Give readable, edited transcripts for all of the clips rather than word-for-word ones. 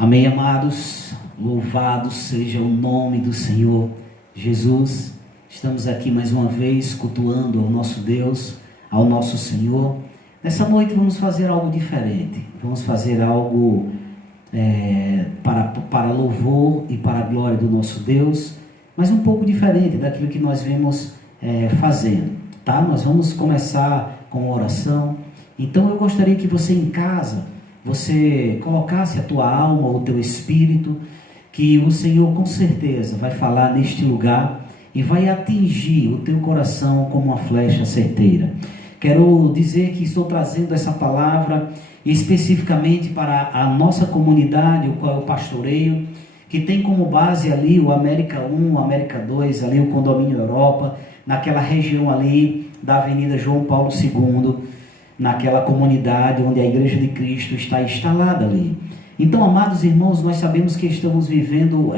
Amém, amados. Louvado seja o nome do Senhor Jesus. Estamos aqui mais uma vez cultuando ao nosso Deus, ao nosso Senhor. Nessa noite vamos fazer algo diferente. Vamos fazer algo para louvor e para a glória do nosso Deus, mas um pouco diferente daquilo que nós vemos fazendo, tá? Nós vamos começar com oração. Então eu gostaria que você em casa, você colocasse a tua alma, o teu espírito, que o Senhor com certeza vai falar neste lugar e vai atingir o teu coração como uma flecha certeira. Quero dizer que estou trazendo essa palavra especificamente para a nossa comunidade, o qual eu pastoreio, que tem como base ali o América 1, o América 2, ali o Condomínio Europa, naquela região ali da Avenida João Paulo II, naquela comunidade onde a Igreja de Cristo está instalada ali. Então, amados irmãos, nós sabemos que estamos vivendo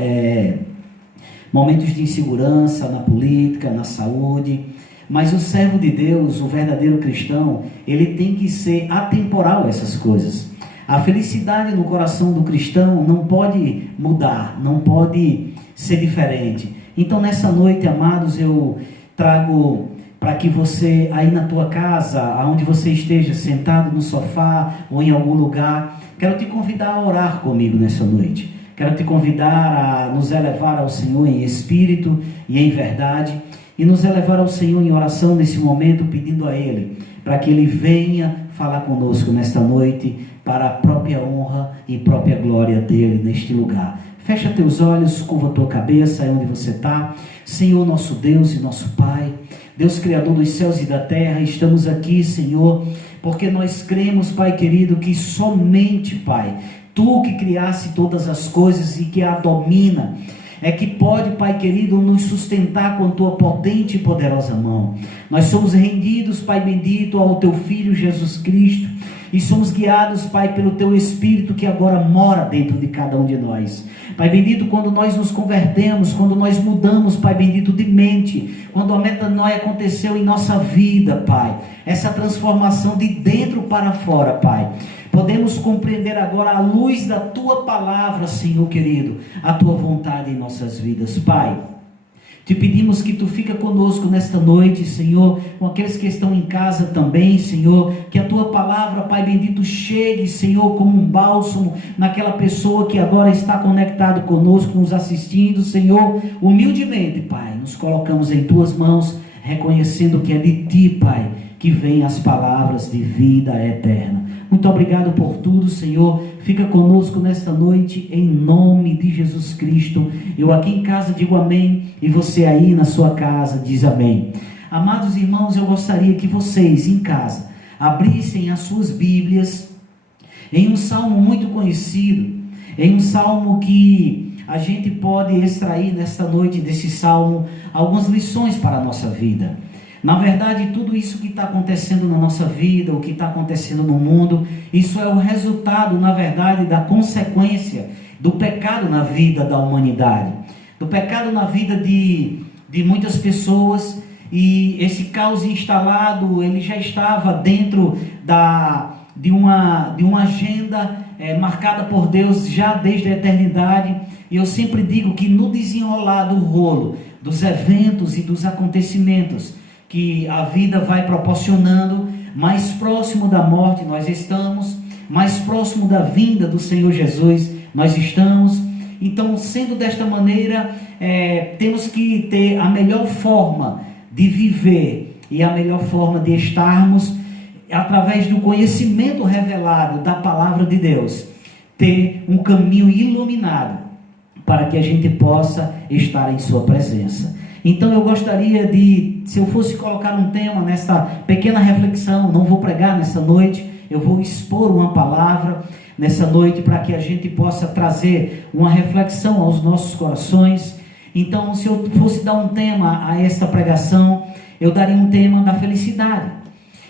momentos de insegurança na política, na saúde, mas o servo de Deus, o verdadeiro cristão, ele tem que ser atemporal a essas coisas. A felicidade no coração do cristão não pode mudar, não pode ser diferente. Então, nessa noite, amados, eu trago para que você, aí na tua casa, aonde você esteja sentado no sofá ou em algum lugar, quero te convidar a orar comigo nessa noite. Quero te convidar a nos elevar ao Senhor em espírito e em verdade, e nos elevar ao Senhor em oração nesse momento, pedindo a Ele, para que Ele venha falar conosco nesta noite, para a própria honra e própria glória dEle neste lugar. Fecha teus olhos, curva tua cabeça aí onde você está. Senhor, nosso Deus e nosso Pai, Deus Criador dos céus e da terra, estamos aqui, Senhor, porque nós cremos, Pai querido, que somente, Pai, Tu que criaste todas as coisas e que a domina, é que pode, Pai querido, nos sustentar com a Tua potente e poderosa mão. Nós somos rendidos, Pai bendito, ao Teu Filho Jesus Cristo, e somos guiados, Pai, pelo Teu Espírito que agora mora dentro de cada um de nós. Pai bendito, quando nós nos convertemos, quando nós mudamos, Pai bendito, de mente, quando a metanoia aconteceu em nossa vida, Pai, essa transformação de dentro para fora, Pai, podemos compreender agora à luz da Tua palavra, Senhor querido, a Tua vontade em nossas vidas, Pai. Te pedimos que Tu fica conosco nesta noite, Senhor, com aqueles que estão em casa também, Senhor, que a Tua palavra, Pai bendito, chegue, Senhor, como um bálsamo naquela pessoa que agora está conectado conosco, nos assistindo, Senhor, humildemente, Pai, nos colocamos em Tuas mãos, reconhecendo que é de Ti, Pai, que vem as palavras de vida eterna. Muito obrigado por tudo, Senhor. Fica conosco nesta noite, em nome de Jesus Cristo. Eu aqui em casa digo amém, e você aí na sua casa diz amém. Amados irmãos, eu gostaria que vocês em casa abrissem as suas Bíblias em um salmo muito conhecido, em um salmo que a gente pode extrair nesta noite desse salmo algumas lições para a nossa vida. Na verdade, tudo isso que está acontecendo na nossa vida, o que está acontecendo no mundo, isso é o resultado, na verdade, da consequência do pecado na vida da humanidade, do pecado na vida de muitas pessoas, e esse caos instalado, ele já estava dentro de uma agenda marcada por Deus já desde a eternidade, e eu sempre digo que no desenrolar do rolo, dos eventos e dos acontecimentos, que a vida vai proporcionando, mais próximo da morte nós estamos, mais próximo da vinda do Senhor Jesus nós estamos. Então, sendo desta maneira, temos que ter a melhor forma de viver e a melhor forma de estarmos, através do conhecimento revelado da palavra de Deus, ter um caminho iluminado para que a gente possa estar em sua presença. Então eu gostaria se eu fosse colocar um tema nesta pequena reflexão, não vou pregar nessa noite, eu vou expor uma palavra nessa noite para que a gente possa trazer uma reflexão aos nossos corações. Então, se eu fosse dar um tema a esta pregação, eu daria um tema da felicidade.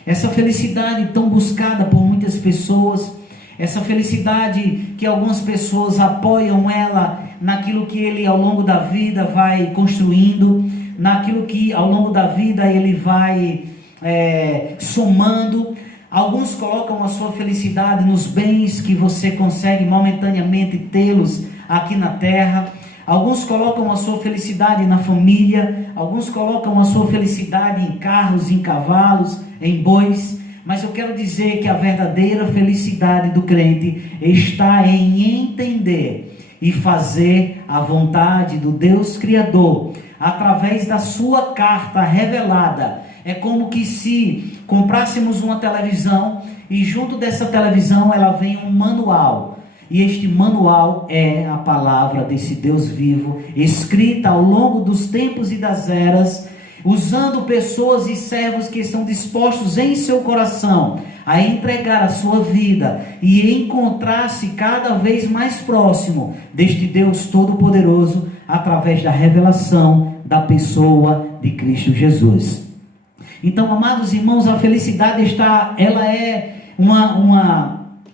Essa felicidade tão buscada por muitas pessoas, essa felicidade que algumas pessoas apoiam ela naquilo que ele ao longo da vida vai construindo, naquilo que ao longo da vida ele vai somando, Alguns colocam a sua felicidade nos bens que você consegue momentaneamente tê-los aqui na terra. Alguns colocam a sua felicidade na família. Alguns colocam a sua felicidade em carros, em cavalos, em bois. Mas eu quero dizer que a verdadeira felicidade do crente está em entender e fazer a vontade do Deus Criador através da sua carta revelada. É como que se comprássemos uma televisão e junto dessa televisão ela vem um manual. E este manual é a palavra desse Deus vivo, escrita ao longo dos tempos e das eras, usando pessoas e servos que estão dispostos em seu coração a entregar a sua vida e encontrar-se cada vez mais próximo deste Deus Todo-Poderoso através da revelação da pessoa de Cristo Jesus. Então, amados irmãos, a felicidade ela é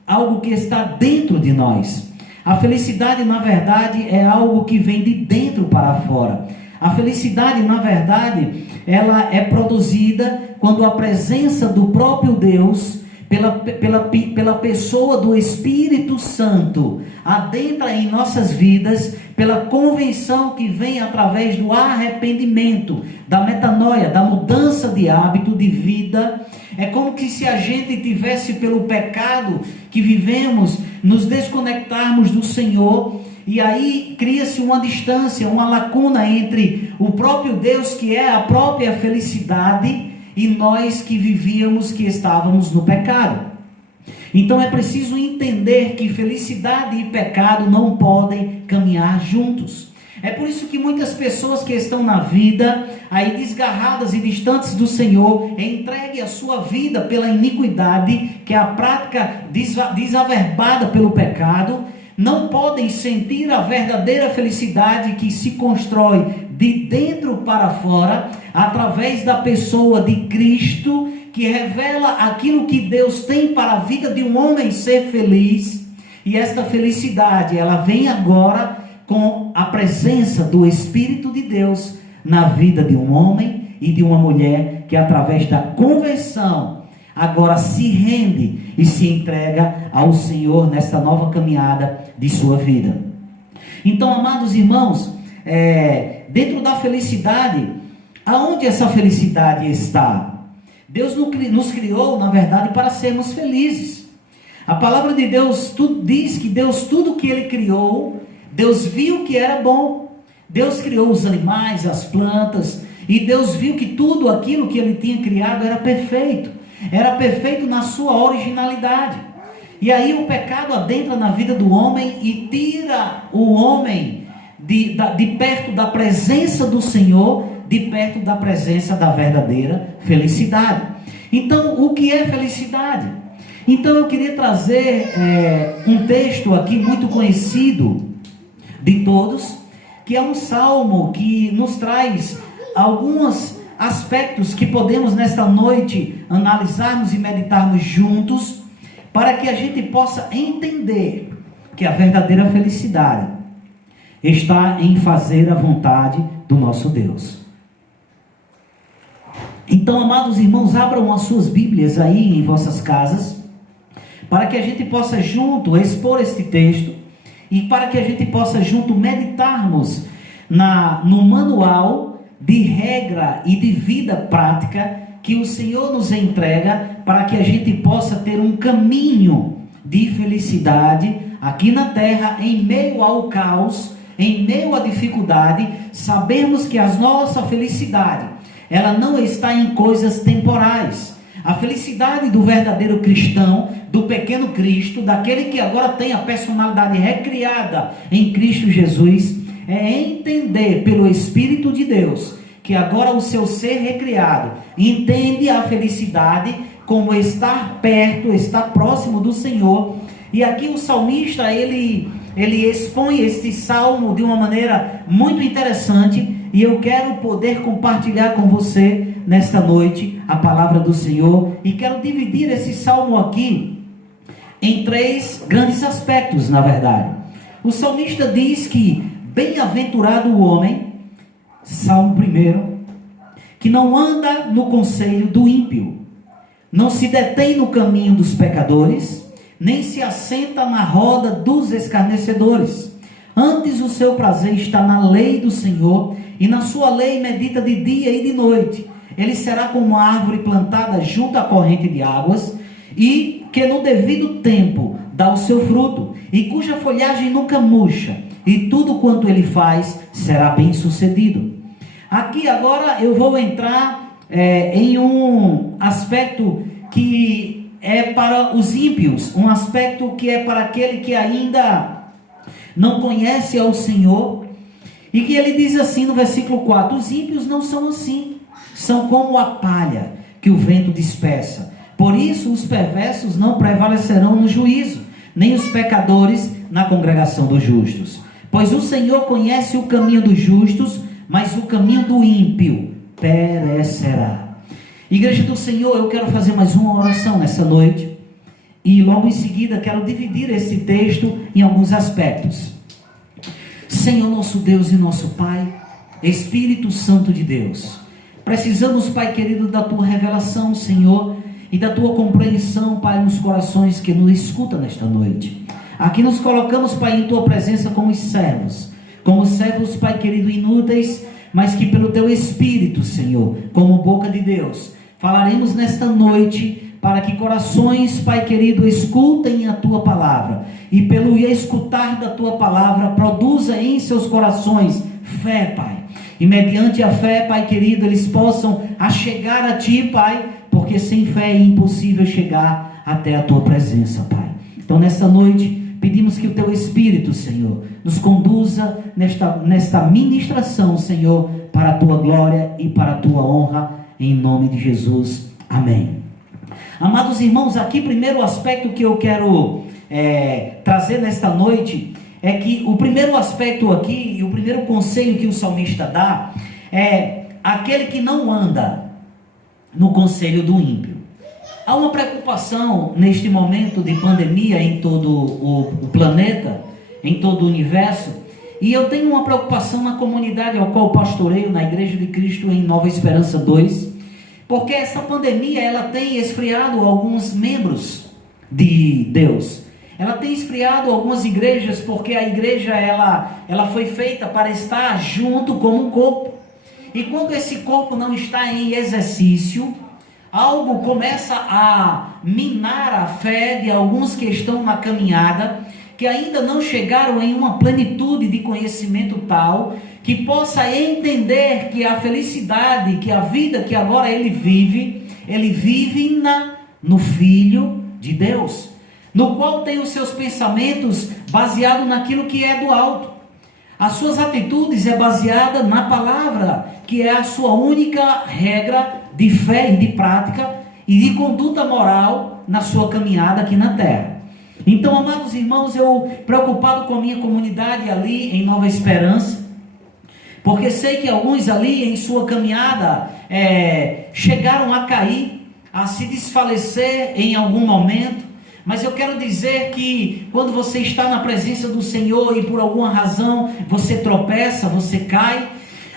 algo que está dentro de nós. A felicidade, na verdade, é algo que vem de dentro para fora. A felicidade, na verdade, ela é produzida quando a presença do próprio Deus, pela pessoa do Espírito Santo, adentra em nossas vidas, pela convenção que vem através do arrependimento, da metanoia, da mudança de hábito de vida. É como que se a gente tivesse, pelo pecado que vivemos, nos desconectarmos do Senhor, e aí cria-se uma distância, uma lacuna entre o próprio Deus, que é a própria felicidade, e nós que vivíamos, que estávamos no pecado. Então é preciso entender que felicidade e pecado não podem caminhar juntos. É por isso que muitas pessoas que estão na vida, aí desgarradas e distantes do Senhor, entreguem a sua vida pela iniquidade, que é a prática desaverbada pelo pecado, não podem sentir a verdadeira felicidade que se constrói de dentro para fora, através da pessoa de Cristo, que revela aquilo que Deus tem para a vida de um homem ser feliz. E esta felicidade, ela vem agora com a presença do Espírito de Deus na vida de um homem e de uma mulher, que através da conversão agora se rende e se entrega ao Senhor nesta nova caminhada de sua vida. Então, amados irmãos, dentro da felicidade, aonde essa felicidade está? Deus nos criou, na verdade, para sermos felizes. A palavra de Deus diz que Deus, tudo que Ele criou, Deus viu que era bom. Deus criou os animais, as plantas, e Deus viu que tudo aquilo que Ele tinha criado era perfeito. Era perfeito na sua originalidade. E aí o pecado adentra na vida do homem e tira o homem de perto da presença do Senhor, de perto da presença da verdadeira felicidade. Então, o que é felicidade? Então, eu queria trazer um texto aqui muito conhecido de todos, que é um salmo que nos traz alguns aspectos que podemos nesta noite analisarmos e meditarmos juntos, para que a gente possa entender que a verdadeira felicidade está em fazer a vontade do nosso Deus. Então, amados irmãos, abram as suas Bíblias aí em vossas casas, para que a gente possa junto expor este texto, e para que a gente possa junto meditarmos no manual de regra e de vida prática que o Senhor nos entrega, para que a gente possa ter um caminho de felicidade aqui na terra, em meio ao caos, em meio à dificuldade. Sabemos que a nossa felicidade, ela não está em coisas temporais. A felicidade do verdadeiro cristão, do pequeno Cristo, daquele que agora tem a personalidade recriada em Cristo Jesus, é entender pelo Espírito de Deus que agora o seu ser recriado entende a felicidade como estar perto, estar próximo do Senhor. E aqui o salmista, ele expõe este salmo de uma maneira muito interessante, e eu quero poder compartilhar com você nesta noite a palavra do Senhor, e quero dividir esse salmo aqui em 3 grandes aspectos, na verdade. O salmista diz que bem-aventurado o homem, Salmo 1, que não anda no conselho do ímpio, não se detém no caminho dos pecadores, nem se assenta na roda dos escarnecedores. Antes o seu prazer está na lei do Senhor, e na sua lei medita de dia e de noite. Ele será como uma árvore plantada junto à corrente de águas, e que no devido tempo dá o seu fruto, e cuja folhagem nunca murcha, e tudo quanto ele faz será bem sucedido. Aqui agora eu vou entrar em um aspecto que é para os ímpios, um aspecto que é para aquele que ainda não conhece ao Senhor, e que ele diz assim no versículo 4: os ímpios não são assim, são como a palha que o vento dispersa. Por isso os perversos não prevalecerão no juízo, nem os pecadores na congregação dos justos. Pois o Senhor conhece o caminho dos justos, mas o caminho do ímpio perecerá. Igreja do Senhor, eu quero fazer mais uma oração nessa noite, e logo em seguida quero dividir esse texto em alguns aspectos. Senhor nosso Deus e nosso Pai, Espírito Santo de Deus, precisamos, Pai querido, da Tua revelação, Senhor, e da Tua compreensão, Pai, nos corações que nos escutam nesta noite. Aqui nos colocamos, Pai, em Tua presença como servos, Pai querido, inúteis, mas que pelo Teu Espírito, Senhor, como boca de Deus, falaremos nesta noite, para que corações, Pai querido, escutem a Tua palavra, e pelo escutar da Tua palavra, produza em seus corações fé, Pai, e mediante a fé, Pai querido, eles possam achegar a Ti, Pai, porque sem fé é impossível chegar até a Tua presença, Pai. Então nesta noite, pedimos que o Teu Espírito, Senhor, nos conduza nesta ministração, Senhor, para a Tua glória e para a Tua honra, em nome de Jesus, amém. Amados irmãos, aqui primeiro aspecto que eu quero trazer nesta noite, é que o primeiro aspecto aqui, e o primeiro conselho que o salmista dá, é aquele que não anda no conselho do ímpio. Há uma preocupação neste momento de pandemia em todo o planeta, em todo o universo, e eu tenho uma preocupação na comunidade ao qual pastoreio, na Igreja de Cristo em Nova Esperança 2, porque essa pandemia ela tem esfriado alguns membros de Deus. Ela tem esfriado algumas igrejas, porque a igreja ela foi feita para estar junto como um corpo. E quando esse corpo não está em exercício, algo começa a minar a fé de alguns que estão na caminhada, que ainda não chegaram em uma plenitude de conhecimento tal, que possa entender que a felicidade, que a vida que agora ele vive no Filho de Deus, no qual tem os seus pensamentos baseados naquilo que é do alto. As suas atitudes é baseada na palavra, que é a sua única regra de fé e de prática e de conduta moral na sua caminhada aqui na terra. Então, amados irmãos, eu preocupado com a minha comunidade ali em Nova Esperança, porque sei que alguns ali em sua caminhada chegaram a cair, a se desfalecer em algum momento. Mas eu quero dizer que quando você está na presença do Senhor e por alguma razão você tropeça, você cai,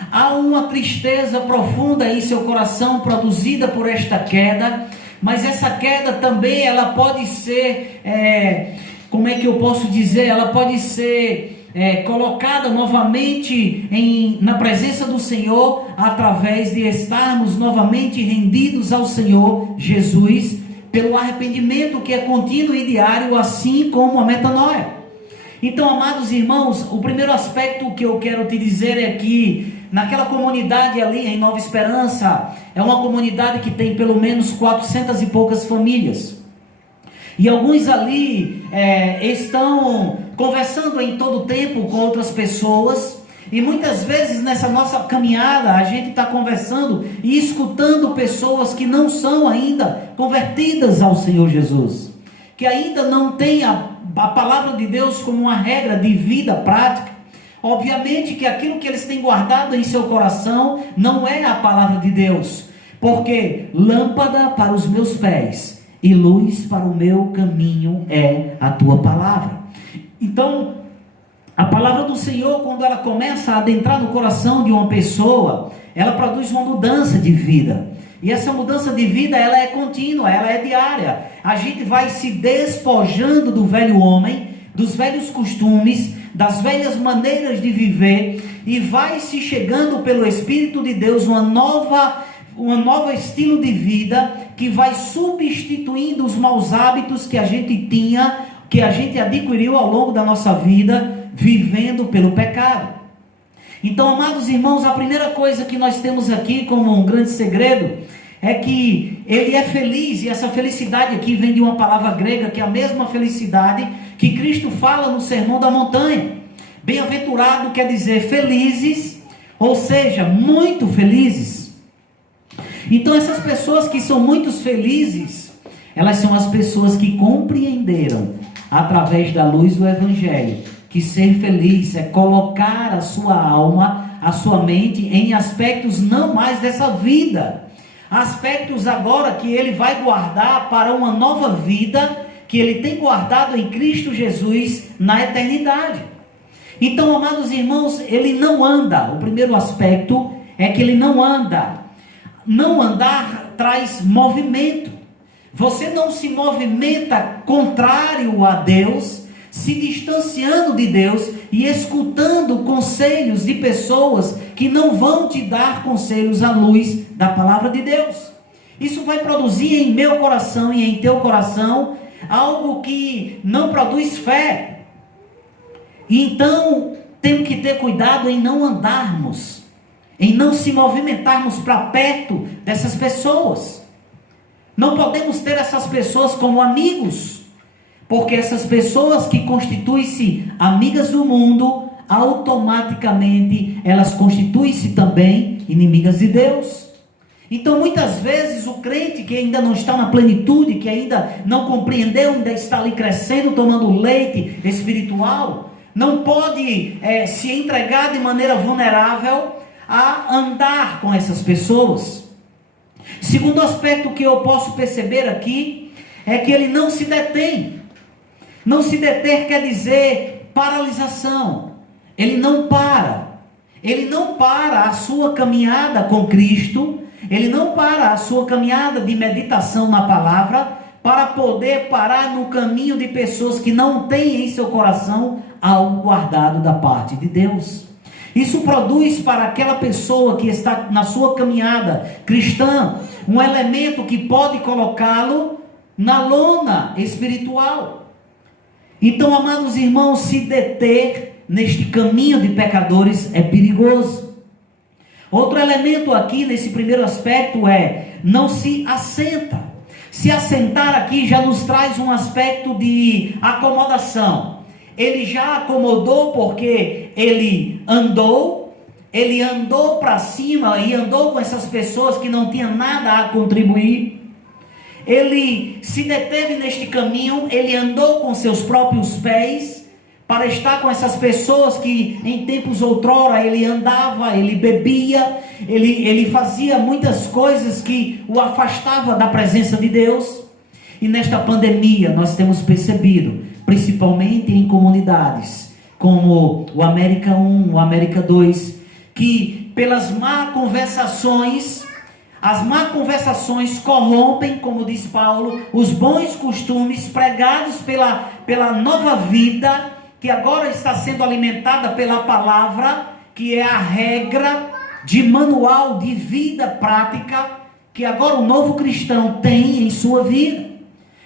há uma tristeza profunda em seu coração produzida por esta queda, mas essa queda também ela pode ser, como é que eu posso dizer, ela pode ser colocada novamente na presença do Senhor, através de estarmos novamente rendidos ao Senhor Jesus, pelo arrependimento que é contínuo e diário, assim como a metanoia. Então, amados irmãos, o primeiro aspecto que eu quero te dizer é que naquela comunidade ali em Nova Esperança, é uma comunidade que tem pelo menos 400 e poucas famílias, e alguns ali estão conversando em todo tempo com outras pessoas, e muitas vezes nessa nossa caminhada a gente está conversando e escutando pessoas que não são ainda convertidas ao Senhor Jesus, que ainda não têm a palavra de Deus como uma regra de vida prática. Obviamente que aquilo que eles têm guardado em seu coração não é a palavra de Deus, porque lâmpada para os meus pés e luz para o meu caminho é a tua palavra. Então, a palavra do Senhor, quando ela começa a adentrar no coração de uma pessoa, ela produz uma mudança de vida. E essa mudança de vida, ela é contínua, ela é diária. A gente vai se despojando do velho homem, dos velhos costumes, das velhas maneiras de viver, e vai se chegando pelo Espírito de Deus uma nova estilo de vida que vai substituindo os maus hábitos que a gente tinha, que a gente adquiriu ao longo da nossa vida, vivendo pelo pecado. Então, amados irmãos, a primeira coisa que nós temos aqui como um grande segredo é que ele é feliz, e essa felicidade aqui vem de uma palavra grega, que é a mesma felicidade que Cristo fala no Sermão da Montanha. Bem-aventurado quer dizer felizes, ou seja, muito felizes. Então, essas pessoas que são muito felizes, elas são as pessoas que compreenderam, através da luz do Evangelho, que ser feliz é colocar a sua alma, a sua mente em aspectos não mais dessa vida, aspectos agora que ele vai guardar para uma nova vida, que ele tem guardado em Cristo Jesus na eternidade. Então, amados irmãos, ele não anda. O primeiro aspecto é que ele não anda. Não andar traz movimento. Você não se movimenta contrário a Deus, se distanciando de Deus e escutando conselhos de pessoas que não vão te dar conselhos à luz da palavra de Deus. Isso vai produzir em meu coração e em teu coração algo que não produz fé. Então, temos que ter cuidado em não andarmos, em não se movimentarmos para perto dessas pessoas. Não podemos ter essas pessoas como amigos, porque essas pessoas que constituem-se amigas do mundo, automaticamente elas constituem-se também inimigas de Deus. Então, muitas vezes, o crente que ainda não está na plenitude, que ainda não compreendeu, ainda está ali crescendo, tomando leite espiritual, não pode se entregar de maneira vulnerável a andar com essas pessoas. Segundo aspecto que eu posso perceber aqui, é que ele não se detém. Não se deter quer dizer paralisação. Ele não para. Ele não para a sua caminhada com Cristo. Ele não para a sua caminhada de meditação na palavra para poder parar no caminho de pessoas que não têm em seu coração algo guardado da parte de Deus. Isso produz para aquela pessoa que está na sua caminhada cristã um elemento que pode colocá-lo na lona espiritual. Então, amados irmãos, se deter neste caminho de pecadores é perigoso. Outro elemento aqui nesse primeiro aspecto é não se assenta. Se assentar aqui já nos traz um aspecto de acomodação. Ele já acomodou porque ele andou para cima e andou com essas pessoas que não tinham nada a contribuir. Ele se deteve neste caminho, ele andou com seus próprios pés para estar com essas pessoas que em tempos outrora ele andava, ele bebia, ele fazia muitas coisas que o afastava da presença de Deus. E nesta pandemia nós temos percebido, principalmente em comunidades como o América 1, o América 2, que pelas más conversações, as más conversações corrompem, como diz Paulo, os bons costumes pregados pela nova vida, que agora está sendo alimentada pela palavra, que é a regra de manual de vida prática, que agora o novo cristão tem em sua vida.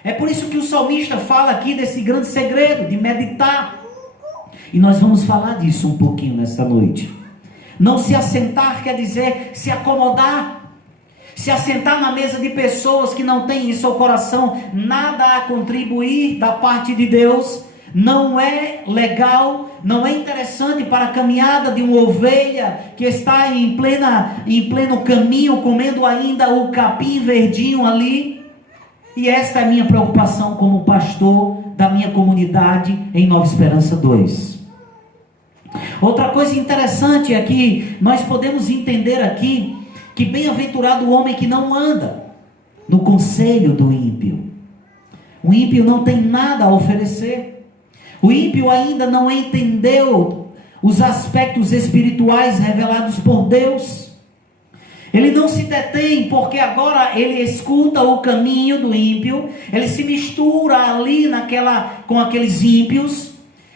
É por isso que o salmista fala aqui desse grande segredo de meditar. E nós vamos falar disso um pouquinho nessa noite. Não se assentar quer dizer se acomodar. Se assentar na mesa de pessoas que não têm em seu coração nada a contribuir da parte de Deus, não é legal, não é interessante para a caminhada de uma ovelha que está em pleno caminho, comendo ainda o capim verdinho ali. E esta é a minha preocupação como pastor da minha comunidade em Nova Esperança 2. Outra coisa interessante é que nós podemos entender aqui que bem-aventurado o homem que não anda no conselho do ímpio. O ímpio não tem nada a oferecer. O ímpio ainda não entendeu os aspectos espirituais revelados por Deus. Ele não se detém porque agora ele escuta o caminho do ímpio, ele se mistura ali com aqueles ímpios,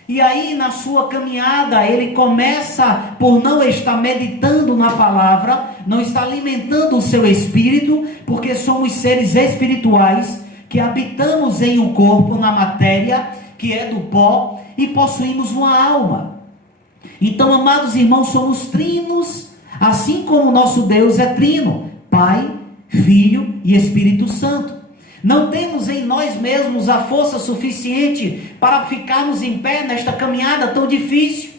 e aí na sua caminhada ele começa por não estar meditando na palavra, não está alimentando o seu espírito, porque somos seres espirituais que habitamos em um corpo, na matéria, que é do pó, e possuímos uma alma. Então, amados irmãos, somos trinos, assim como o nosso Deus é trino, Pai, Filho e Espírito Santo. Não temos em nós mesmos a força suficiente para ficarmos em pé nesta caminhada tão difícil.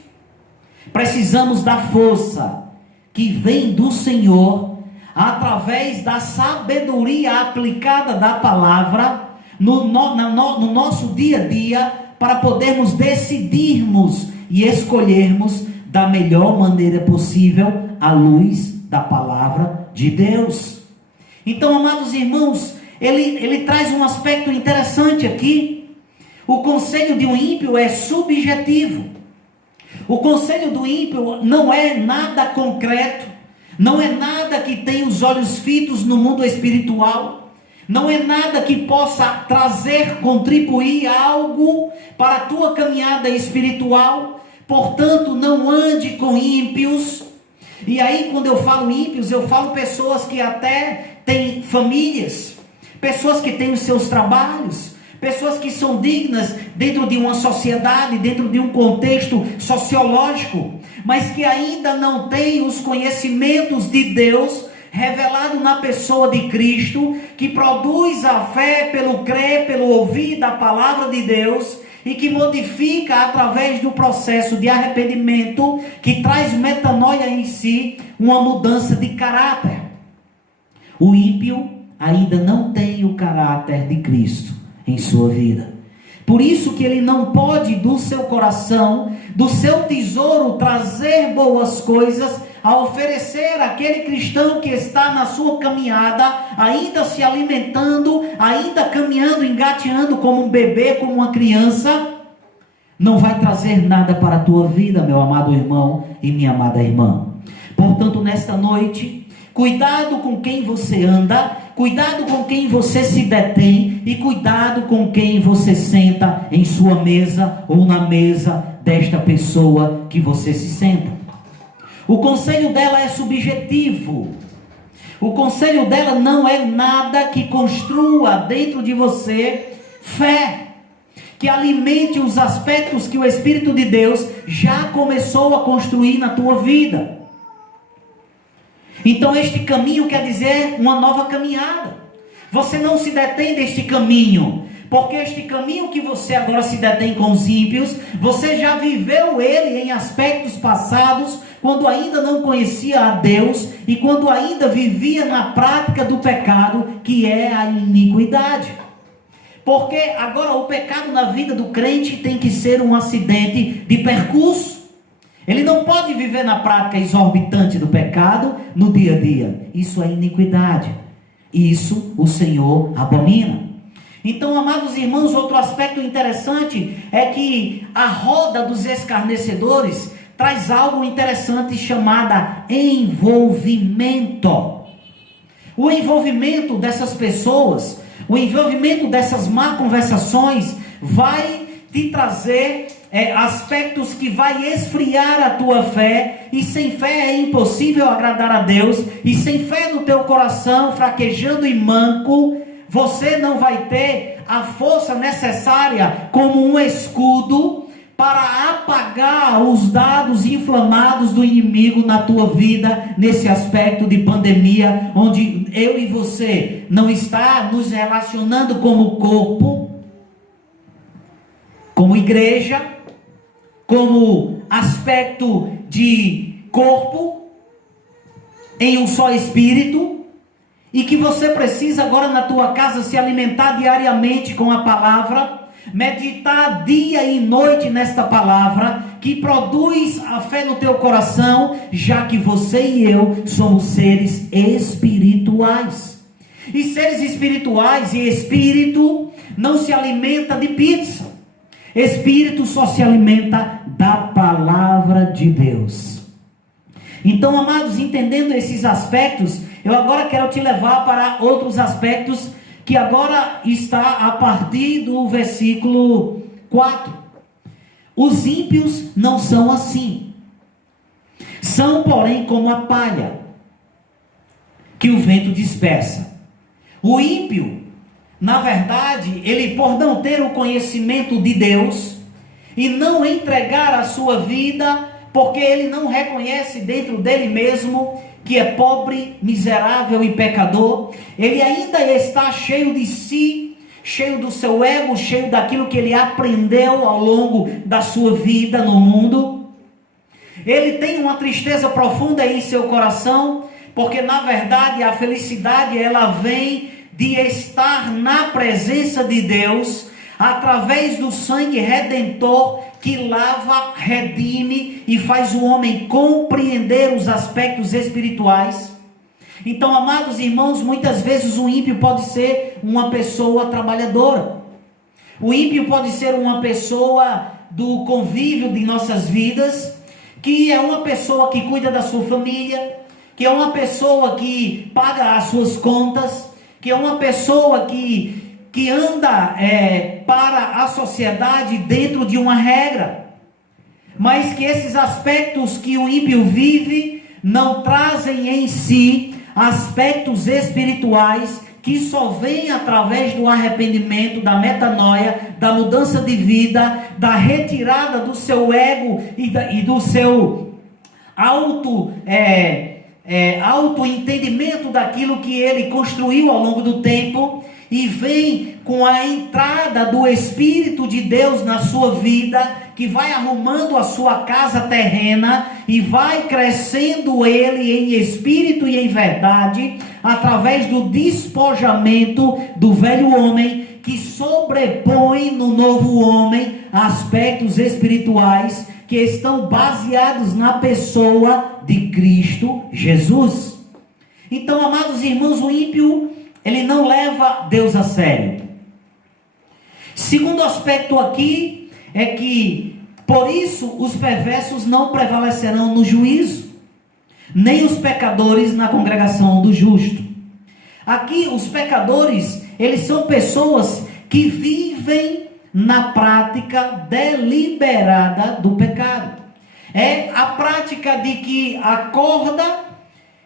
Precisamos da força que vem do Senhor, através da sabedoria aplicada da palavra, no nosso dia a dia, para podermos decidirmos e escolhermos da melhor maneira possível à luz da palavra de Deus. Então, amados irmãos, ele traz um aspecto interessante aqui. O conselho de um ímpio é subjetivo. O conselho do ímpio não é nada concreto, não é nada que tenha os olhos fitos no mundo espiritual, não é nada que possa trazer, contribuir algo para a tua caminhada espiritual. Portanto, não ande com ímpios. E aí, quando eu falo ímpios, eu falo pessoas que até têm famílias, pessoas que têm os seus trabalhos, pessoas que são dignas dentro de uma sociedade, dentro de um contexto sociológico, mas que ainda não têm os conhecimentos de Deus revelado na pessoa de Cristo, que produz a fé pelo crer, pelo ouvir da palavra de Deus, e que modifica através do processo de arrependimento, que traz metanoia em si, uma mudança de caráter. O ímpio ainda não tem o caráter de Cristo em sua vida. Por isso que ele não pode do seu coração, do seu tesouro, trazer boas coisas a oferecer àquele cristão que está na sua caminhada, ainda se alimentando, ainda caminhando, engateando como um bebê, como uma criança. Não vai trazer nada para a tua vida, meu amado irmão e minha amada irmã. Portanto, nesta noite, cuidado com quem você anda, cuidado com quem você se detém e cuidado com quem você senta em sua mesa ou na mesa desta pessoa que você se senta. O conselho dela é subjetivo. O conselho dela não é nada que construa dentro de você fé, que alimente os aspectos que o Espírito de Deus já começou a construir na tua vida. Então este caminho quer dizer uma nova caminhada. Você não se detém deste caminho, porque este caminho que você agora se detém com os ímpios, você já viveu ele em aspectos passados, quando ainda não conhecia a Deus e quando ainda vivia na prática do pecado, que é a iniquidade. Porque agora o pecado na vida do crente tem que ser um acidente de percurso. Ele não pode viver na prática exorbitante do pecado no dia a dia. Isso é iniquidade. Isso o Senhor abomina. Então, amados irmãos, outro aspecto interessante é que a roda dos escarnecedores traz algo interessante chamado envolvimento. O envolvimento dessas pessoas, o envolvimento dessas má conversações vai te trazer aspectos que vai esfriar a tua fé, e sem fé é impossível agradar a Deus, e sem fé no teu coração, fraquejando e manco, você não vai ter a força necessária como um escudo para apagar os dados inflamados do inimigo na tua vida, nesse aspecto de pandemia, onde eu e você não está nos relacionando como corpo, como igreja, como aspecto de corpo, em um só espírito, e que você precisa agora na tua casa se alimentar diariamente com a palavra, meditar dia e noite nesta palavra, que produz a fé no teu coração, já que você e eu somos seres espirituais. E seres espirituais e espírito não se alimenta de pizza. Espírito só se alimenta da palavra de Deus. Então, amados, entendendo esses aspectos, eu agora quero te levar para outros aspectos, que agora está a partir do versículo 4. Os ímpios não são assim. São, porém, como a palha que o vento dispersa. O ímpio, na verdade, ele, por não ter o conhecimento de Deus e não entregar a sua vida, porque ele não reconhece dentro dele mesmo que é pobre, miserável e pecador, ele ainda está cheio de si, cheio do seu ego, cheio daquilo que ele aprendeu ao longo da sua vida no mundo. Ele tem uma tristeza profunda em seu coração, porque na verdade a felicidade ela vem de estar na presença de Deus, através do sangue redentor que lava, redime e faz o homem compreender os aspectos espirituais. Então, amados irmãos, muitas vezes o ímpio pode ser uma pessoa trabalhadora. O ímpio pode ser uma pessoa do convívio de nossas vidas, que é uma pessoa que cuida da sua família, que é uma pessoa que paga as suas contas, que é uma pessoa que anda para a sociedade dentro de uma regra, mas que esses aspectos que o ímpio vive não trazem em si aspectos espirituais que só vêm através do arrependimento, da metanoia, da mudança de vida, da retirada do seu ego e do seu auto-entendimento daquilo que ele construiu ao longo do tempo, e vem com a entrada do Espírito de Deus na sua vida, que vai arrumando a sua casa terrena e vai crescendo ele em espírito e em verdade, através do despojamento do velho homem, que sobrepõe no novo homem aspectos espirituais que estão baseados na pessoa de Cristo Jesus. Então, amados irmãos, o ímpio, ele não leva Deus a sério. Segundo aspecto aqui é que, por isso, os perversos não prevalecerão no juízo, nem os pecadores na congregação do justo. Aqui, os pecadores, eles são pessoas que vivem na prática deliberada do pecado. É a prática de que acorda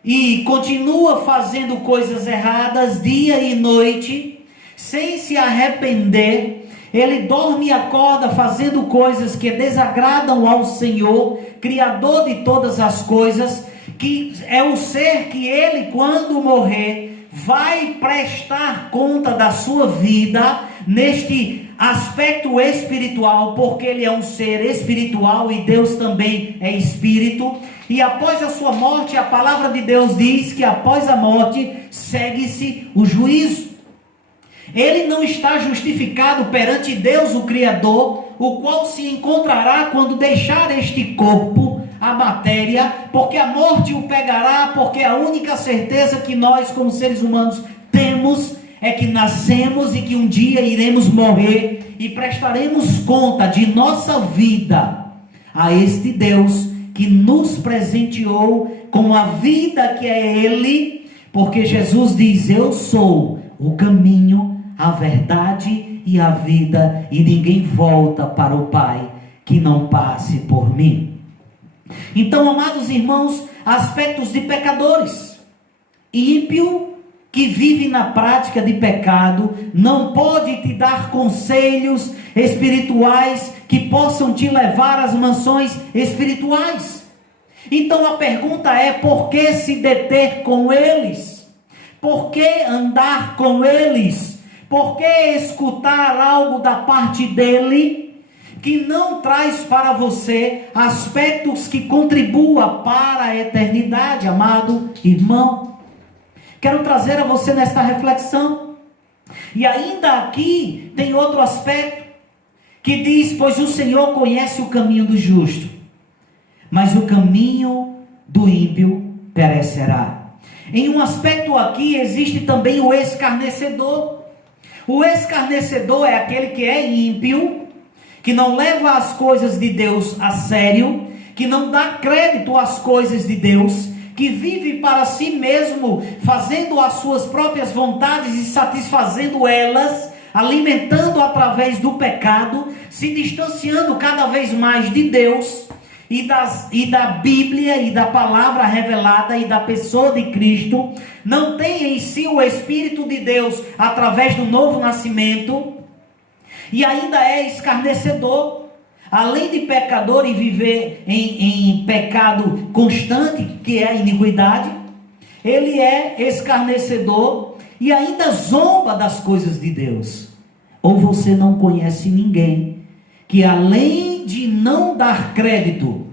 e continua fazendo coisas erradas dia e noite, sem se arrepender. Ele dorme e acorda fazendo coisas que desagradam ao Senhor, Criador de todas as coisas, que é o ser que ele, quando morrer, vai prestar conta da sua vida neste aspecto espiritual, porque ele é um ser espiritual e Deus também é espírito. E após a sua morte, a palavra de Deus diz que após a morte segue-se o juízo. Ele não está justificado perante Deus, o Criador, o qual se encontrará quando deixar este corpo, a matéria, porque a morte o pegará, porque a única certeza que nós, como seres humanos, temos é que nascemos e que um dia iremos morrer e prestaremos conta de nossa vida a este Deus que nos presenteou com a vida que é Ele, porque Jesus diz: eu sou o caminho, a verdade e a vida, e ninguém volta para o Pai que não passe por mim. Então, amados irmãos, aspectos de pecadores. Ímpio que vive na prática de pecado não pode te dar conselhos espirituais que possam te levar às mansões espirituais. Então a pergunta é: por que se deter com eles? Por que andar com eles? Por que escutar algo da parte dele que não traz para você aspectos que contribuam para a eternidade, amado irmão? Quero trazer a você nesta reflexão. E ainda aqui tem outro aspecto que diz: pois o Senhor conhece o caminho do justo, mas o caminho do ímpio perecerá. Em um aspecto aqui existe também o escarnecedor. O escarnecedor é aquele que é ímpio, que não leva as coisas de Deus a sério, que não dá crédito às coisas de Deus, que vive para si mesmo, fazendo as suas próprias vontades e satisfazendo elas, alimentando através do pecado, se distanciando cada vez mais de Deus e da Bíblia e da palavra revelada e da pessoa de Cristo, não tem em si o Espírito de Deus através do novo nascimento, e ainda é escarnecedor, além de pecador e viver em pecado constante, que é a iniquidade, ele é escarnecedor e ainda zomba das coisas de Deus. Ou você não conhece ninguém que, além de não dar crédito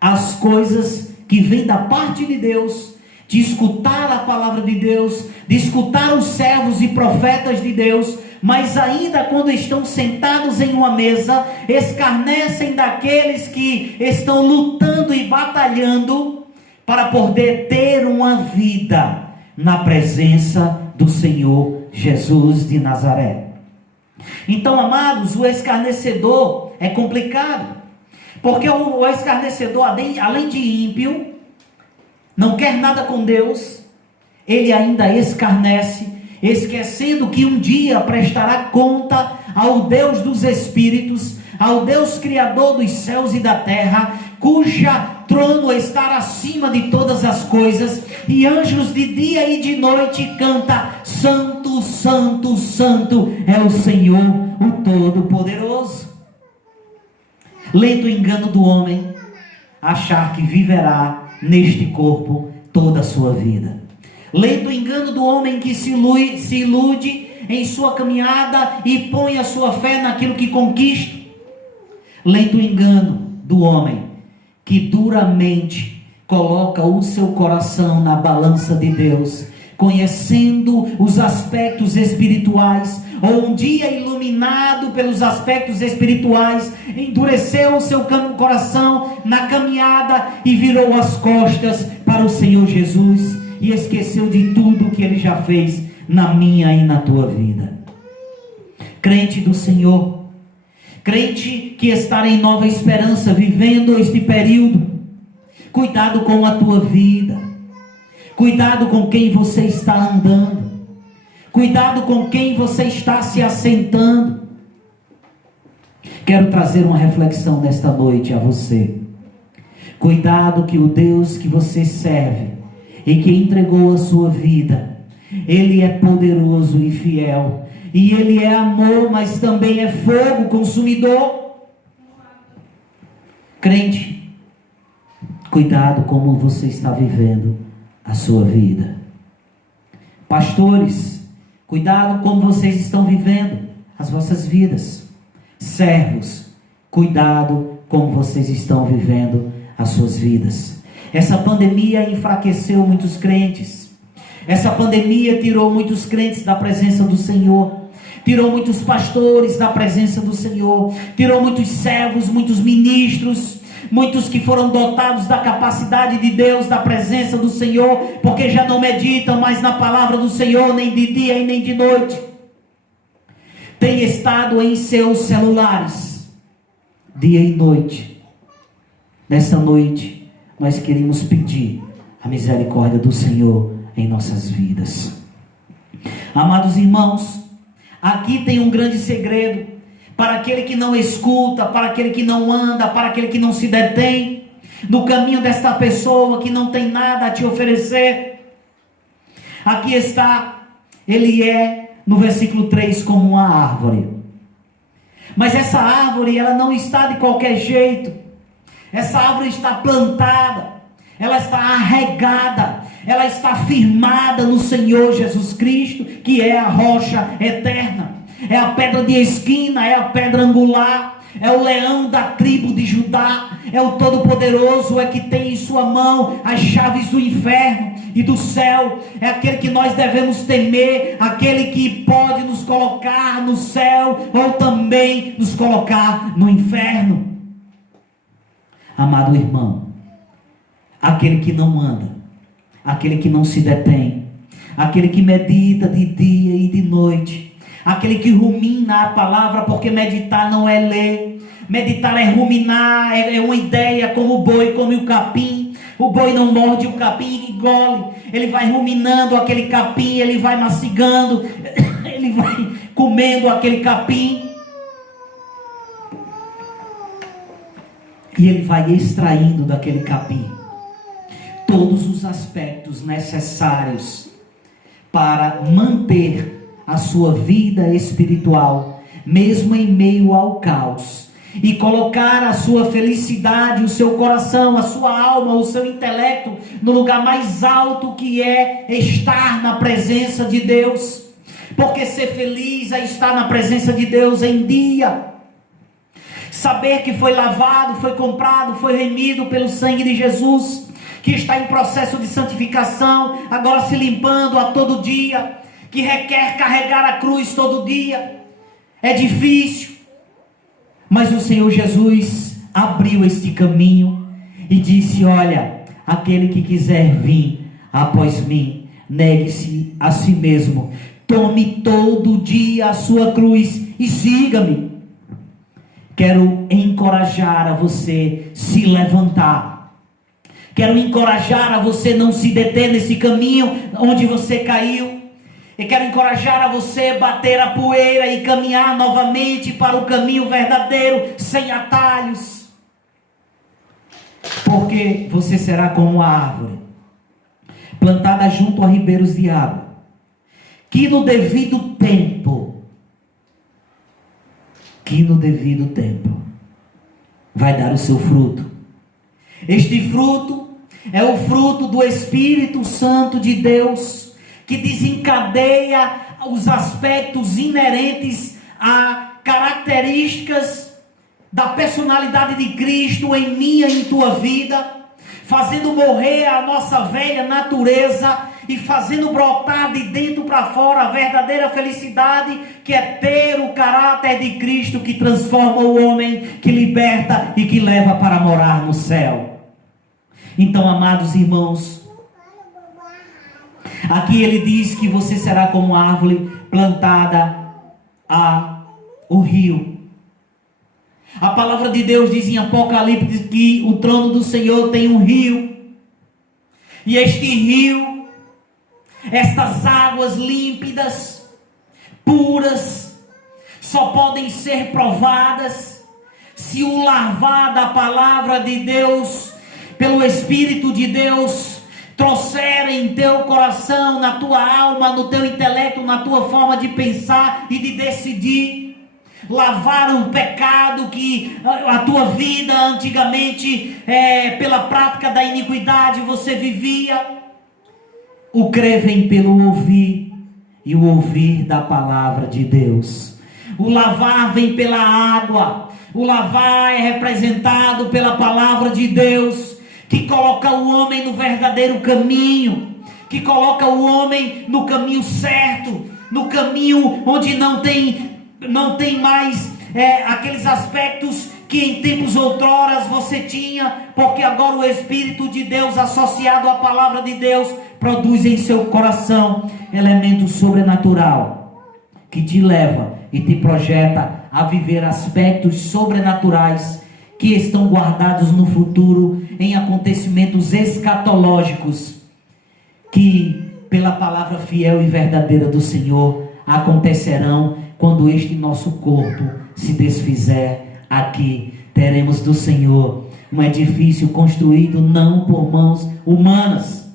às coisas que vêm da parte de Deus, de escutar a palavra de Deus, de escutar os servos e profetas de Deus, mas ainda quando estão sentados em uma mesa, escarnecem daqueles que estão lutando e batalhando para poder ter uma vida na presença do Senhor Jesus de Nazaré. Então, amados, o escarnecedor é complicado, porque o escarnecedor, além de ímpio, não quer nada com Deus, ele ainda escarnece, esquecendo que um dia prestará conta ao Deus dos Espíritos, ao Deus Criador dos céus e da terra, cuja trono está acima de todas as coisas, e anjos de dia e de noite canta: Santo, Santo, Santo é o Senhor, o Todo-Poderoso. Lento engano do homem, achar que viverá neste corpo toda a sua vida. Lento engano do homem que se ilude em sua caminhada e põe a sua fé naquilo que conquista. Lento engano do homem que duramente coloca o seu coração na balança de Deus, conhecendo os aspectos espirituais, ou um dia iluminado pelos aspectos espirituais, endureceu o seu coração na caminhada e virou as costas para o Senhor Jesus e esqueceu de tudo que Ele já fez na minha e na tua vida. Crente do Senhor, crente que está em nova esperança, vivendo este período, cuidado com a tua vida, cuidado com quem você está andando, cuidado com quem você está se assentando. Quero trazer uma reflexão nesta noite a você. Cuidado que o Deus que você serve e que entregou a sua vida, Ele é poderoso e fiel, e Ele é amor, mas também é fogo consumidor. Crente, cuidado como você está vivendo a sua vida. Pastores, cuidado como vocês estão vivendo as vossas vidas. Servos, cuidado como vocês estão vivendo as suas vidas. Essa pandemia enfraqueceu muitos crentes. Essa pandemia tirou muitos crentes da presença do Senhor. Tirou muitos pastores da presença do Senhor. Tirou muitos servos, muitos ministros, muitos que foram dotados da capacidade de Deus, da presença do Senhor, porque já não meditam mais na palavra do Senhor, nem de dia e nem de noite. Tem estado em seus celulares, dia e noite. Nessa noite, nós queremos pedir a misericórdia do Senhor em nossas vidas. Amados irmãos, aqui tem um grande segredo para aquele que não escuta, para aquele que não anda, para aquele que não se detém no caminho desta pessoa que não tem nada a te oferecer. Aqui está, ele é, no versículo 3, como uma árvore. Mas essa árvore, ela não está de qualquer jeito. Essa árvore está plantada, ela está arraigada, ela está firmada no Senhor Jesus Cristo, que é a rocha eterna, é a pedra de esquina, é a pedra angular, é o leão da tribo de Judá, é o Todo-Poderoso, é que tem em sua mão as chaves do inferno e do céu, é aquele que nós devemos temer, aquele que pode nos colocar no céu ou também nos colocar no inferno. Amado irmão, aquele que não anda, aquele que não se detém, aquele que medita de dia e de noite, aquele que rumina a palavra, porque meditar não é ler, meditar é ruminar, é uma ideia, como o boi come o capim, O boi não morde o capim e engole. Ele vai ruminando aquele capim, ele vai mastigando, ele vai comendo aquele capim. E ele vai extraindo daquele capim todos os aspectos necessários para manter a sua vida espiritual, mesmo em meio ao caos, e colocar a sua felicidade, o seu coração, a sua alma, o seu intelecto no lugar mais alto, que é estar na presença de Deus. Porque ser feliz é estar na presença de Deus em dia. Saber que foi lavado, foi comprado, foi remido pelo sangue de Jesus, que está em processo de santificação, agora se limpando a todo dia, que requer carregar a cruz todo dia. É difícil, mas o Senhor Jesus abriu este caminho e disse: olha, aquele que quiser vir após mim, negue-se a si mesmo, tome todo dia a sua cruz e siga-me. Quero encorajar a você se levantar. Quero encorajar a você não se deter nesse caminho onde você caiu. E quero encorajar a você bater a poeira e caminhar novamente para o caminho verdadeiro, sem atalhos. Porque você será como a árvore plantada junto a ribeiros de água, que no devido tempo vai dar o seu fruto. Este fruto é o fruto do Espírito Santo de Deus, que desencadeia os aspectos inerentes a características da personalidade de Cristo em minha e em tua vida, fazendo morrer a nossa velha natureza e fazendo brotar de dentro para fora a verdadeira felicidade, que é ter o caráter de Cristo, que transforma o homem, que liberta e que leva para morar no céu. Então, amados irmãos, aqui ele diz que você será como árvore plantada ao rio. A palavra de Deus diz em Apocalipse que o trono do Senhor tem um rio, e este rio, estas águas límpidas, puras, só podem ser provadas se o lavar da palavra de Deus, pelo Espírito de Deus, trouxer em teu coração, na tua alma, no teu intelecto, na tua forma de pensar e de decidir. Lavar o pecado que a tua vida antigamente, pela prática da iniquidade, você vivia. O crer vem pelo ouvir, e o ouvir da palavra de Deus. O lavar vem pela água. O lavar é representado pela palavra de Deus, que coloca o homem no verdadeiro caminho, que coloca o homem no caminho certo, no caminho onde não tem mais aqueles aspectos que em tempos outroras você tinha, porque agora o Espírito de Deus, associado à palavra de Deus, produz em seu coração elemento sobrenatural, que te leva e te projeta a viver aspectos sobrenaturais que estão guardados no futuro, em acontecimentos escatológicos, que pela palavra fiel e verdadeira do Senhor acontecerão quando este nosso corpo se desfizer aqui. Teremos do Senhor um edifício construído não por mãos humanas.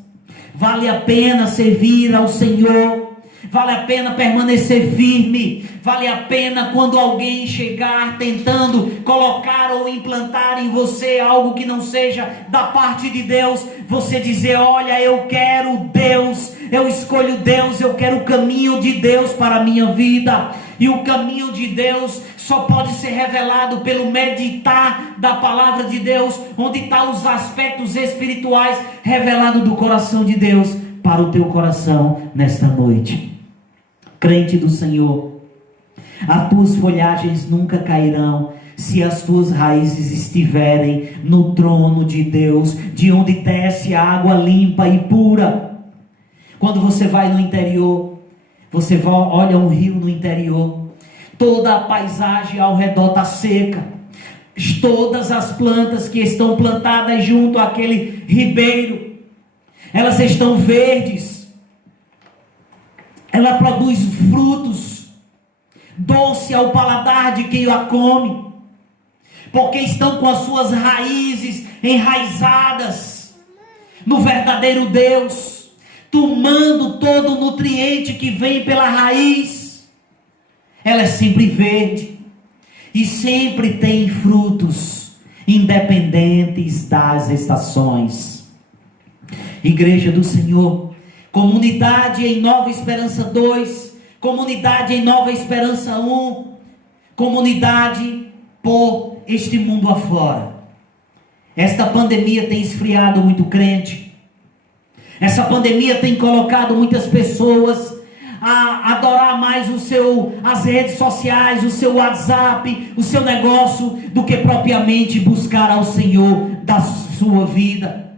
Vale a pena servir ao Senhor, vale a pena permanecer firme, vale a pena quando alguém chegar tentando colocar ou implantar em você algo que não seja da parte de Deus, você dizer: olha, eu quero Deus, eu escolho Deus, eu quero o caminho de Deus para a minha vida. E o caminho de Deus só pode ser revelado pelo meditar da palavra de Deus, onde estão os aspectos espirituais revelados do coração de Deus para o teu coração nesta noite. Crente do Senhor, as tuas folhagens nunca cairão se as tuas raízes estiverem no trono de Deus, de onde desce água limpa e pura. Quando você vai no interior, você olha um rio no interior, toda a paisagem ao redor está seca, Todas as plantas que estão plantadas junto àquele ribeiro, elas estão verdes. Ela produz frutos, doce ao paladar de quem a come, porque estão com as suas raízes enraizadas no verdadeiro Deus, tomando todo o nutriente que vem pela raiz. Ela é sempre verde e sempre tem frutos, independentes das estações. Igreja do Senhor, comunidade em Nova Esperança 2, comunidade em Nova Esperança 1, comunidade por este mundo afora. Esta pandemia tem esfriado muito crente. Essa pandemia tem colocado muitas pessoas a adorar mais as redes sociais, o seu WhatsApp, o seu negócio, do que propriamente buscar ao Senhor da sua vida.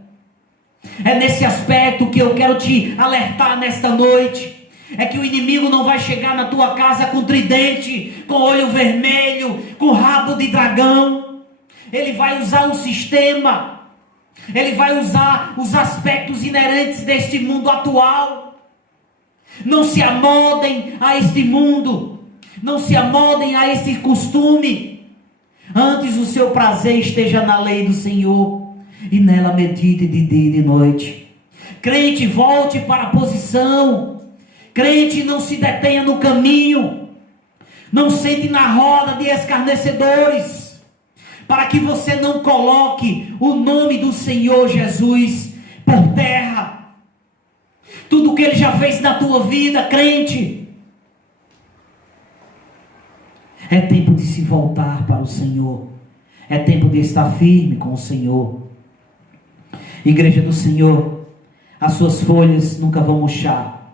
É nesse aspecto que eu quero te alertar nesta noite. É que o inimigo não vai chegar na tua casa com tridente, com olho vermelho, com rabo de dragão. Ele vai usar um sistema. Ele vai usar os aspectos inerentes deste mundo atual. Não se amoldem a este mundo. Não se amoldem a esse costume. Antes o seu prazer esteja na lei do Senhor, e nela medite de dia e de noite. Crente, volte para a posição. Crente, não se detenha no caminho. Não sente na roda de escarnecedores, para que você não coloque o nome do Senhor Jesus por terra. Tudo que Ele já fez na tua vida, crente, é tempo de se voltar para o Senhor. É tempo de estar firme com o Senhor. Igreja do Senhor, as suas folhas nunca vão murchar,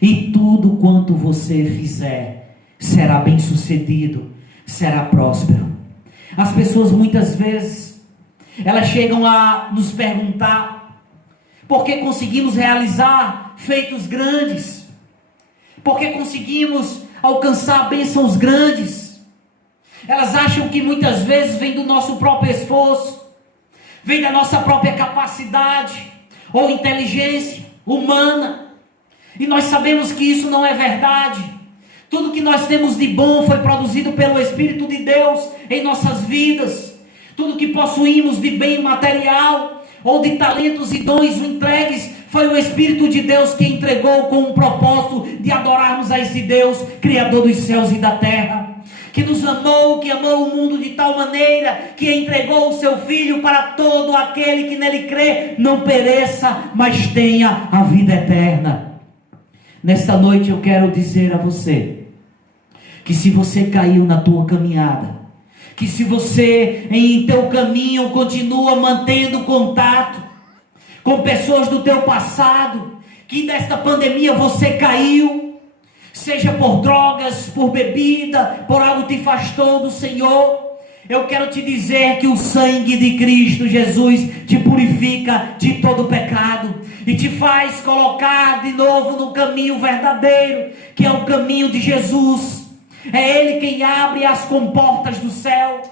e tudo quanto você fizer será bem sucedido, será próspero. As pessoas muitas vezes, elas chegam a nos perguntar por que conseguimos realizar feitos grandes, por que conseguimos alcançar bênçãos grandes. Elas acham que muitas vezes vem do nosso próprio esforço, vem da nossa própria capacidade ou inteligência humana, e nós sabemos que isso não é verdade. Tudo que nós temos de bom foi produzido pelo Espírito de Deus em nossas vidas. Tudo que possuímos de bem material ou de talentos e dons entregues, foi o Espírito de Deus que entregou com o propósito de adorarmos a esse Deus, Criador dos céus e da terra, que nos amou, que amou o mundo de tal maneira, que entregou o seu Filho para todo aquele que nele crê, não pereça, mas tenha a vida eterna. Nesta noite eu quero dizer a você, que se você caiu na tua caminhada, que se você em teu caminho continua mantendo contato com pessoas do teu passado, que nesta pandemia você caiu, seja por drogas, por bebida, por algo que te afastou do Senhor, eu quero te dizer que o sangue de Cristo Jesus te purifica de todo pecado e te faz colocar de novo no caminho verdadeiro, que é o caminho de Jesus. É Ele quem abre as comportas do céu.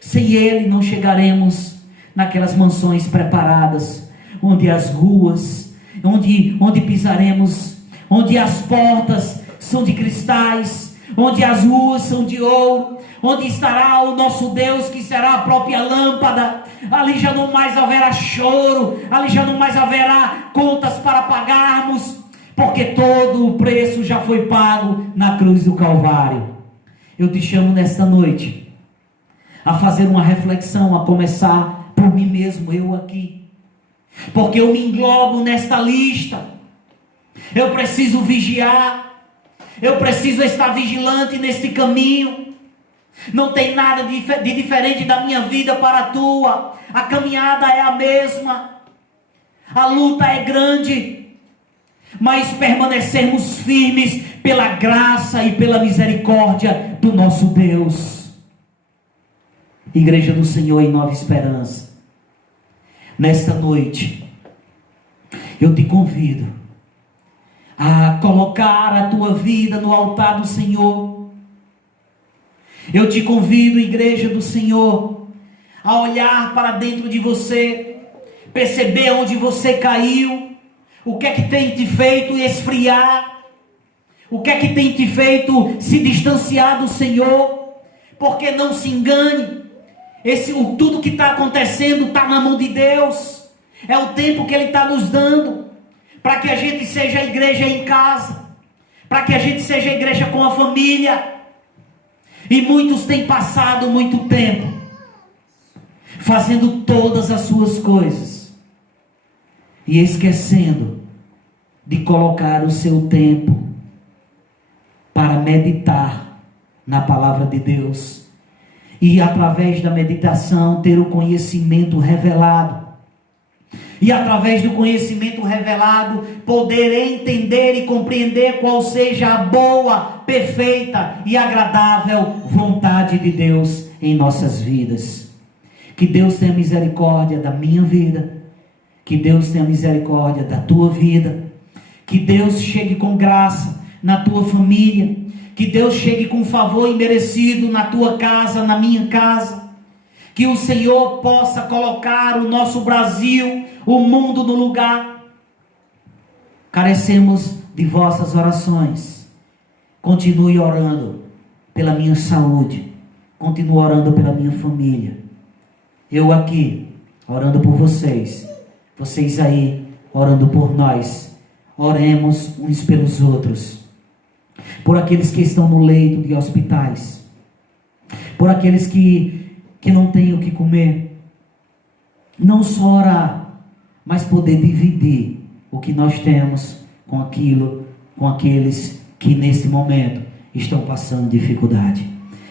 Sem Ele não chegaremos naquelas mansões preparadas, onde as ruas, onde pisaremos, onde as portas são de cristais, onde as ruas são de ouro, onde estará o nosso Deus, que será a própria lâmpada. Ali já não mais haverá choro, ali já não mais haverá contas para pagarmos, porque todo o preço já foi pago na cruz do Calvário. Eu te chamo nesta noite a fazer uma reflexão, a começar por mim mesmo, eu aqui, porque eu me englobo nesta lista. Eu preciso vigiar, eu preciso estar vigilante neste caminho. Não tem nada de diferente da minha vida para a tua. A caminhada é a mesma, a luta é grande, mas permanecermos firmes pela graça e pela misericórdia do nosso Deus. Igreja do Senhor em Nova Esperança, nesta noite eu te convido a colocar a tua vida no altar do Senhor Eu te convido, igreja do Senhor, a olhar para dentro de você, perceber onde você caiu, o que é que tem te feito esfriar, o que é que tem te feito se distanciar do Senhor. Porque não se engane, tudo que está acontecendo está na mão de Deus, é o tempo que Ele está nos dando, para que a gente seja igreja em casa, para que a gente seja igreja com a família. E muitos têm passado muito tempo fazendo todas as suas coisas e esquecendo de colocar o seu tempo para meditar na palavra de Deus e, através da meditação, ter o conhecimento revelado. E através do conhecimento revelado, poder entender e compreender qual seja a boa, perfeita e agradável vontade de Deus em nossas vidas. Que Deus tenha misericórdia da minha vida, que Deus tenha misericórdia da tua vida, que Deus chegue com graça na tua família, que Deus chegue com favor imerecido na tua casa, na minha casa. Que o Senhor possa colocar o nosso Brasil, o mundo no lugar. Carecemos de vossas orações. Continue orando pela minha saúde. Continue orando pela minha família. Eu aqui, orando por vocês. Vocês aí, orando por nós. Oremos uns pelos outros. Por aqueles que estão no leito de hospitais. Por aqueles que não têm o que comer. Não só orar, mas poder dividir o que nós temos com aqueles que nesse momento estão passando dificuldade.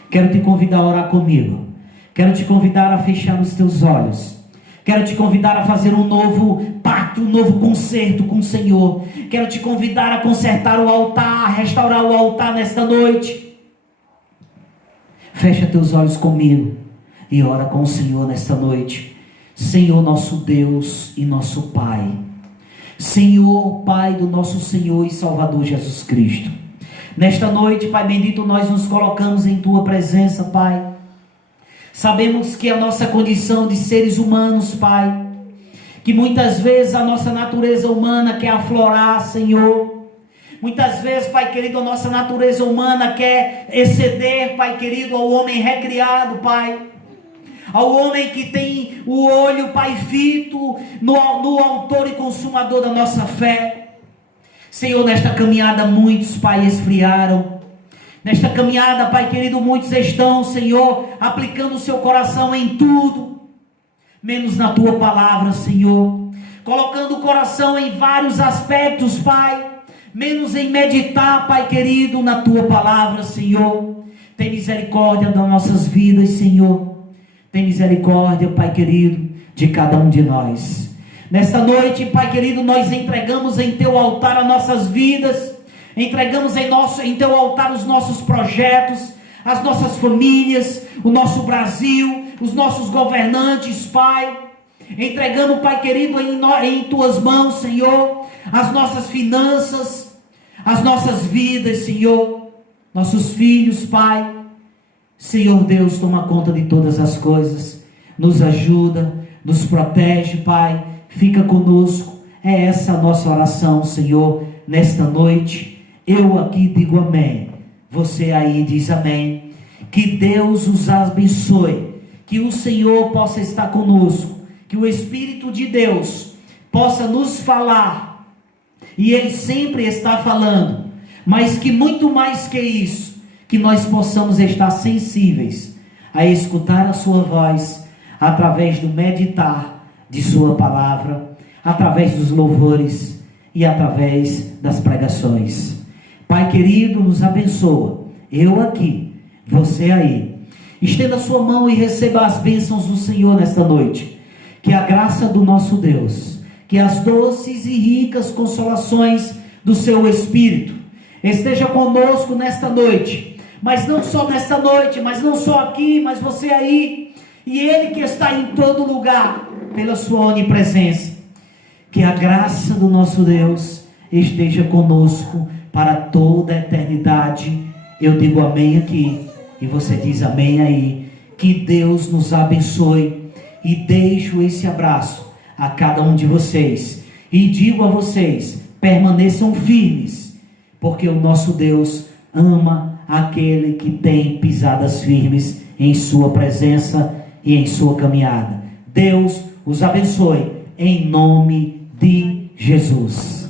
Quero te convidar a orar comigo. Quero te convidar a fechar os teus olhos. Quero te convidar a fazer um novo pacto, um novo concerto com o Senhor. Quero te convidar a consertar o altar, a restaurar o altar nesta noite. Fecha teus olhos comigo e ora com o Senhor nesta noite. Senhor nosso Deus e nosso Pai, Senhor Pai do nosso Senhor e Salvador Jesus Cristo, nesta noite, Pai bendito, nós nos colocamos em Tua presença, Pai. Sabemos que a nossa condição de seres humanos, Pai, que muitas vezes a nossa natureza humana quer aflorar, Senhor. Muitas vezes, Pai querido, a nossa natureza humana quer exceder, Pai querido, ao homem recriado, Pai. Ao homem que tem o olho, Pai, fito no autor e consumador da nossa fé. Senhor, nesta caminhada muitos, Pai, esfriaram. Nesta caminhada, Pai querido, muitos estão, Senhor, aplicando o seu coração em tudo, menos na Tua palavra, Senhor. Colocando o coração em vários aspectos, Pai, menos em meditar, Pai querido, na Tua palavra, Senhor. Tem misericórdia das nossas vidas, Senhor. Tem misericórdia, Pai querido, de cada um de nós. Nesta noite, Pai querido, nós entregamos em Teu altar as nossas vidas, entregamos em Teu altar os nossos projetos, as nossas famílias, o nosso Brasil, os nossos governantes, Pai. Entregando, Pai querido, em Tuas mãos, Senhor, as nossas finanças, as nossas vidas, Senhor, nossos filhos, Pai. Senhor Deus, toma conta de todas as coisas, nos ajuda, nos protege, Pai, fica conosco. É essa a nossa oração, Senhor, nesta noite. Eu aqui digo amém, você aí diz amém. Que Deus os abençoe, que o Senhor possa estar conosco, que o Espírito de Deus possa nos falar, e Ele sempre está falando, mas que muito mais que isso, que nós possamos estar sensíveis a escutar a Sua voz, através do meditar de Sua palavra, através dos louvores e através das pregações. Pai querido, nos abençoa, eu aqui, você aí. Estenda a sua mão e receba as bênçãos do Senhor nesta noite. Que a graça do nosso Deus, que as doces e ricas consolações do seu Espírito esteja conosco nesta noite. Mas não só nesta noite, mas não só aqui, mas você aí, e Ele que está em todo lugar, pela sua onipresença. Que a graça do nosso Deus esteja conosco para toda a eternidade. Eu digo amém aqui E você diz amém aí. Que Deus nos abençoe. E deixo esse abraço a cada um de vocês. E digo a vocês, permaneçam firmes, porque o nosso Deus ama aquele que tem pisadas firmes em sua presença e em sua caminhada. Deus os abençoe, em nome de Jesus.